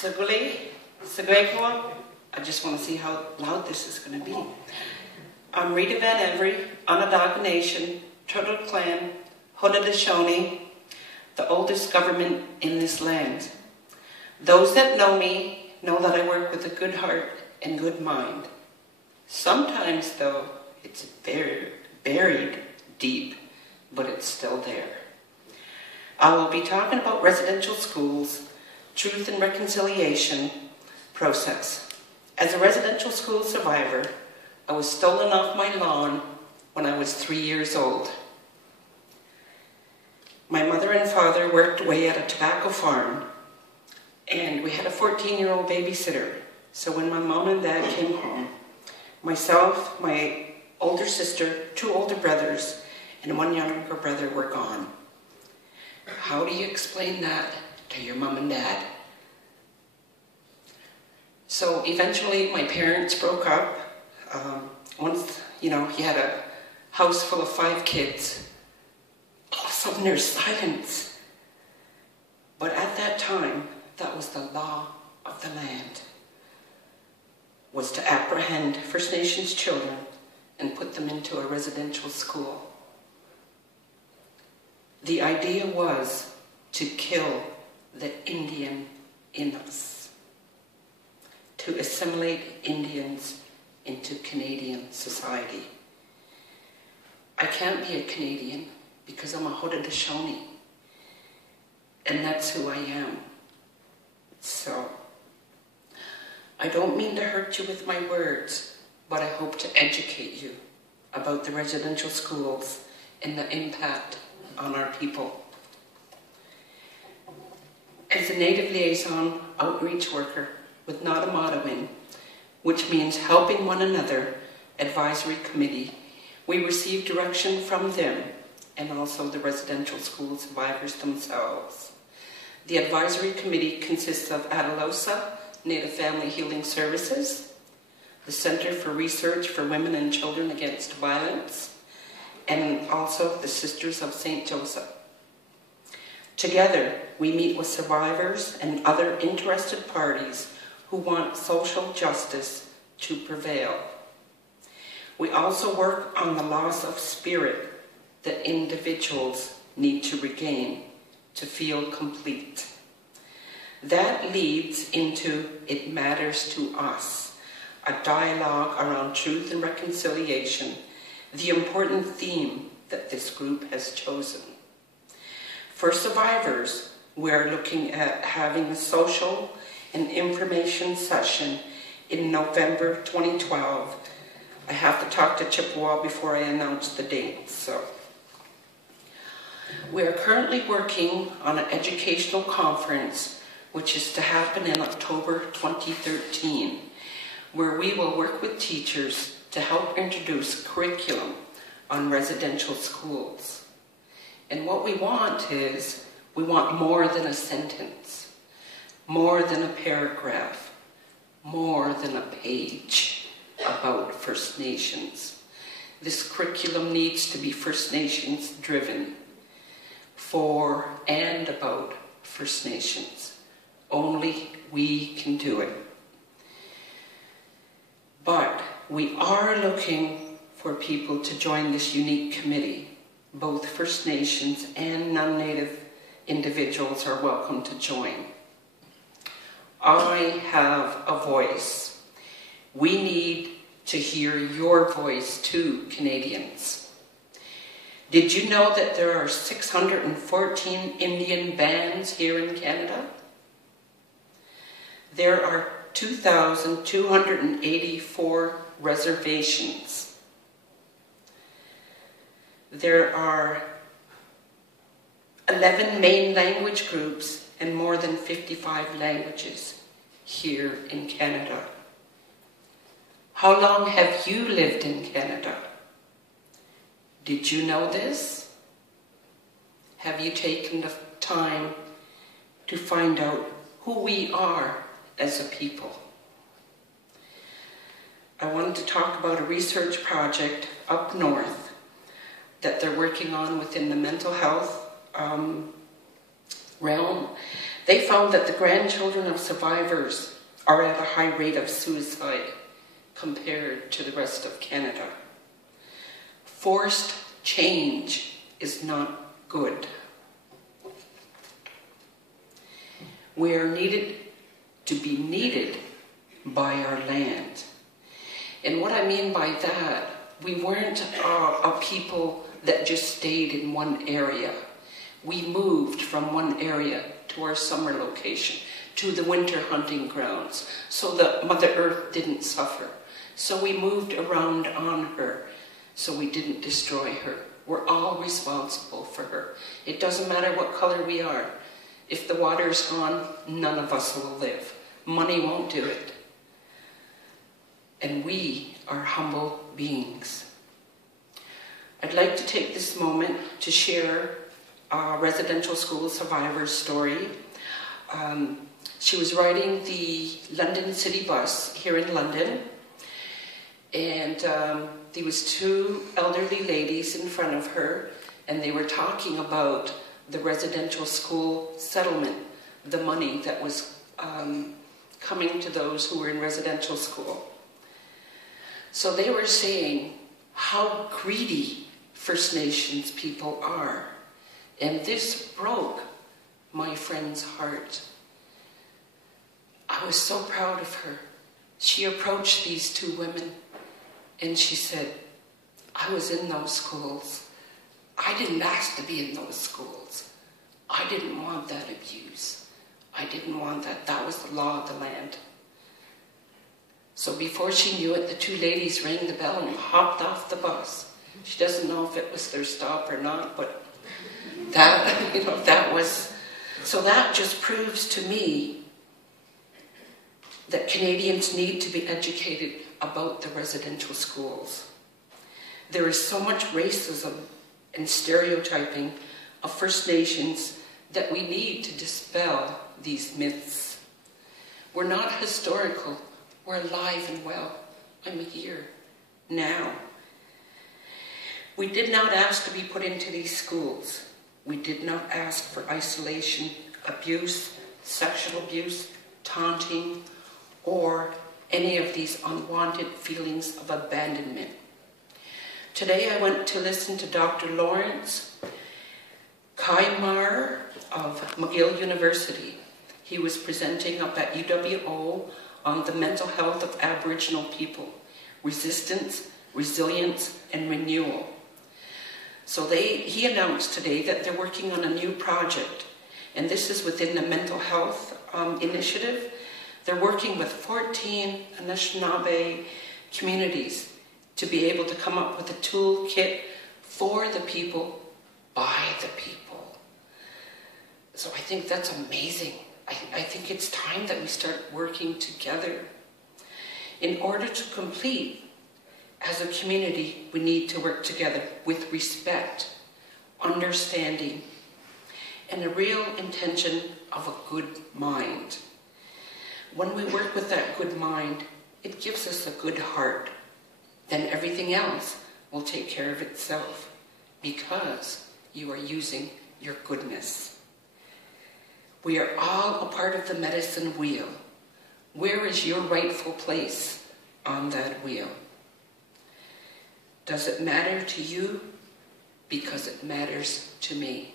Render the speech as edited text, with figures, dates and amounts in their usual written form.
I just want to see how loud this is going to be. I'm Rita Van Every, Onondaga Nation, Turtle Clan, Haudenosaunee, the oldest government in this land. Those that know me know that I work with a good heart and good mind. Sometimes, though, it's buried deep, but it's still there. I will be talking about residential schools, truth and reconciliation process. As a residential school survivor, I was stolen off my lawn when I was 3 years old. My mother and father worked away at a tobacco farm, and we had a 14-year-old babysitter. So when my mom and dad came home, myself, my older sister, 2 older brothers, and 1 younger brother were gone. How do you explain that to your mom and dad? So eventually my parents broke up. Once, he had a house full of 5 kids. All of a sudden there's silence. But at that time, that was the law of the land, was to apprehend First Nations children and put them into a residential school. The idea was to kill the Indian in us, to assimilate Indians into Canadian society. I can't be a Canadian because I'm a Haudenosaunee, and that's who I am. So, I don't mean to hurt you with my words, but I hope to educate you about the residential schools and the impact on our people. As a Native Liaison Outreach Worker with Nadamatawin, which means helping one another, advisory committee, we receive direction from them and also the residential school survivors themselves. The advisory committee consists of Adalosa Native Family Healing Services, the Center for Research for Women and Children Against Violence, and also the Sisters of St. Joseph. Together, we meet with survivors and other interested parties who want social justice to prevail. We also work on the loss of spirit that individuals need to regain to feel complete. That leads into It Matters to Us, a dialogue around truth and reconciliation, the important theme that this group has chosen. For survivors, we're looking at having a social and information session in November 2012. I have to talk to Chippewa before I announce the date. So, we are currently working on an educational conference which is to happen in October 2013, where we will work with teachers to help introduce curriculum on residential schools. And what we want is, we want more than a sentence, more than a paragraph, more than a page about First Nations. This curriculum needs to be First Nations driven, for and about First Nations. Only we can do it. But we are looking for people to join this unique committee. Both First Nations and non-Native individuals are welcome to join. I have a voice. We need to hear your voice too, Canadians. Did you know that there are 614 Indian bands here in Canada? There are 2,284 reservations. There are 11 main language groups and more than 55 languages here in Canada. How long have you lived in Canada? Did you know this? Have you taken the time to find out who we are as a people? I wanted to talk about a research project up north that they're working on within the mental health realm. They found that the grandchildren of survivors are at a high rate of suicide compared to the rest of Canada. Forced change is not good. We are needed to be needed by our land. And what I mean by that, we weren't a people that just stayed in one area. We moved from one area to our summer location, to the winter hunting grounds, so that Mother Earth didn't suffer. So we moved around on her, so we didn't destroy her. We're all responsible for her. It doesn't matter what color we are. If the water's gone, none of us will live. Money won't do it. And we are humble beings. I'd like to take this moment to share a residential school survivor's story. She was riding the London City bus here in London, and there was two elderly ladies in front of her, and they were talking about the residential school settlement, the money that was coming to those who were in residential school. So they were saying how greedy First Nations people are. And this broke my friend's heart. I was so proud of her. She approached these two women and she said, I was in those schools. I didn't ask to be in those schools. I didn't want that abuse. I didn't want that. That was the law of the land. So before she knew it, the two ladies rang the bell and hopped off the bus. She doesn't know if it was their stop or not, but that, that was... So that just proves to me that Canadians need to be educated about the residential schools. There is so much racism and stereotyping of First Nations that we need to dispel these myths. We're not historical, we're alive and well. I'm here, now. We did not ask to be put into these schools. We did not ask for isolation, abuse, sexual abuse, taunting, or any of these unwanted feelings of abandonment. Today I went to listen to Dr. Lawrence Kaimar of McGill University. He was presenting up at UWO on the mental health of Aboriginal people, resistance, resilience, and renewal. So he announced today that they're working on a new project, and this is within the mental health initiative. They're working with 14 Anishinaabe communities to be able to come up with a toolkit for the people, by the people. So I think that's amazing. I think it's time that we start working together. In order to complete, as a community, we need to work together with respect, understanding, and a real intention of a good mind. When we work with that good mind, it gives us a good heart. Then everything else will take care of itself because you are using your goodness. We are all a part of the medicine wheel. Where is your rightful place on that wheel? Does it matter to you? Because it matters to me.